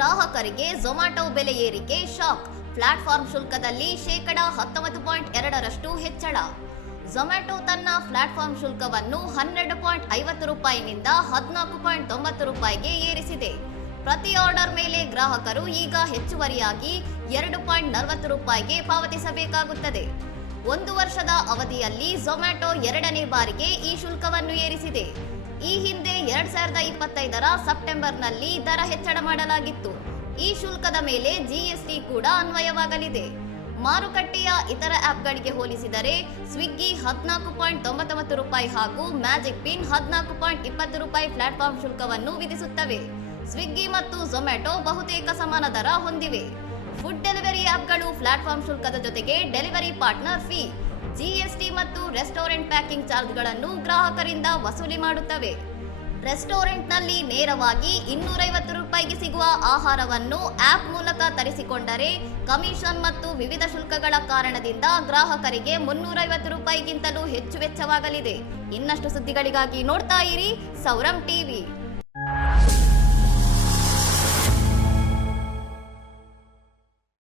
ಗ್ರಾಹಕರಿಗೆ ಝೊಮ್ಯಾಟೊ ಬೆಲೆ ಏರಿಕೆ ಶಾಕ್. ಪ್ಲಾಟ್ಫಾರ್ಮ್ ಶುಲ್ಕದಲ್ಲಿ ಶೇಕಡ 19.2% ಹೆಚ್ಚಳ. ಝೊಮ್ಯಾಟೊ ತನ್ನ ಪ್ಲಾಟ್ಫಾರ್ಮ್ ಶುಲ್ಕವನ್ನು 12.50 ರೂಪಾಯಿನಿಂದ 14.90 ರೂಪಾಯಿಗೆ ಏರಿಸಿದೆ. ಪ್ರತಿ ಆರ್ಡರ್ ಮೇಲೆ ಗ್ರಾಹಕರು ಈಗ ಹೆಚ್ಚುವರಿಯಾಗಿ 2.40 ರೂಪಾಯಿಗೆ ಪಾವತಿಸಬೇಕಾಗುತ್ತದೆ. 1 ವರ್ಷದ ಅವಧಿಯಲ್ಲಿ ಝೊಮ್ಯಾಟೊ 2ನೇ ಬಾರಿಗೆ ಈ ಶುಲ್ಕವನ್ನು ಏರಿಸಿದೆ. ಈ ಹಿಂದೆ 2025ರ ಸೆಪ್ಟೆಂಬರ್ನಲ್ಲಿ ದರ ಹೆಚ್ಚಳ ಮಾಡಲಾಗಿತ್ತು. ಈ ಶುಲ್ಕದ ಮೇಲೆ ಜಿಎಸ್ಟಿ ಕೂಡ ಅನ್ವಯವಾಗಲಿದೆ. ಮಾರುಕಟ್ಟೆಯ ಇತರ ಆಪ್ಗಳಿಗೆ ಹೋಲಿಸಿದರೆ ಸ್ವಿಗ್ಗಿ 14.99 ರೂಪಾಯಿ ಹಾಗೂ ಮ್ಯಾಜಿಕ್ ಪಿನ್ 14.20 ರೂಪಾಯಿ ಪ್ಲಾಟ್ಫಾರ್ಮ್ ಶುಲ್ಕವನ್ನು ವಿಧಿಸುತ್ತವೆ. ಸ್ವಿಗ್ಗಿ ಮತ್ತು ಝೊಮ್ಯಾಟೊ ಬಹುತೇಕ ಸಮಾನ ದರ ಹೊಂದಿವೆ. ಫುಡ್ ಡೆಲಿವರಿ ಆಪ್ಗಳು ಪ್ಲಾಟ್ಫಾರ್ಮ್ ಶುಲ್ಕದ ಜೊತೆಗೆ ಡೆಲಿವರಿ ಪಾರ್ಟ್ನರ್ ಫೀ, ಜಿಎಸ್ಟಿ ಮತ್ತು ರೆಸ್ಟೋರೆಂಟ್ ಪ್ಯಾಕಿಂಗ್ ಚಾರ್ಜ್ಗಳನ್ನು ಗ್ರಾಹಕರಿಂದ ವಸೂಲಿ ಮಾಡುತ್ತವೆ. ರೆಸ್ಟೋರೆಂಟ್ನಲ್ಲಿ ನೇರವಾಗಿ 250 ರೂಪಾಯಿಗೆ ಸಿಗುವ ಆಹಾರವನ್ನು ಆಪ್ ಮೂಲಕ ತರಿಸಿಕೊಂಡರೆ ಕಮಿಷನ್ ಮತ್ತು ವಿವಿಧ ಶುಲ್ಕಗಳ ಕಾರಣದಿಂದ ಗ್ರಾಹಕರಿಗೆ 350 ರೂಪಾಯಿಗಿಂತಲೂ ಹೆಚ್ಚು ವೆಚ್ಚವಾಗಲಿದೆ. ಇನ್ನಷ್ಟು ಸುದ್ದಿಗಳಿಗಾಗಿ ನೋಡ್ತಾ ಇರಿ ಸೌರಂ ಟಿವಿ.